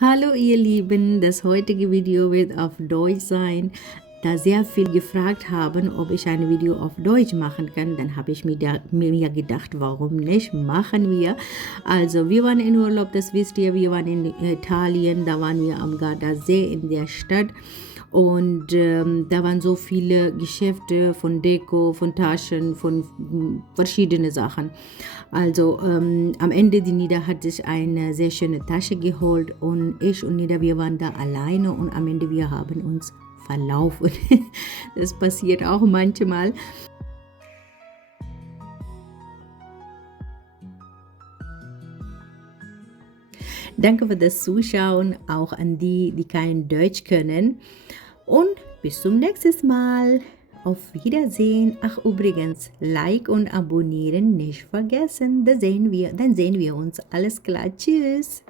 Hallo ihr Lieben, das heutige Video wird auf Deutsch sein. Da sehr viel gefragt haben, ob ich ein Video auf Deutsch machen kann, dann habe ich mir gedacht, warum nicht, machen wir. Also wir waren in Urlaub, das wisst ihr, wir waren in Italien, da waren wir am Gardasee in der Stadt. Und da waren so viele Geschäfte von Deko, von Taschen, von verschiedene Sachen. Also am Ende, die Nida hat sich eine sehr schöne Tasche geholt und ich und Nida, wir waren da alleine und am Ende, wir haben uns verlaufen. Das passiert auch manchmal. Danke für das Zuschauen, auch an die, die kein Deutsch können. Und bis zum nächsten Mal. Auf Wiedersehen. Ach übrigens, Like und Abonnieren nicht vergessen. Dann sehen wir uns. Alles klar. Tschüss.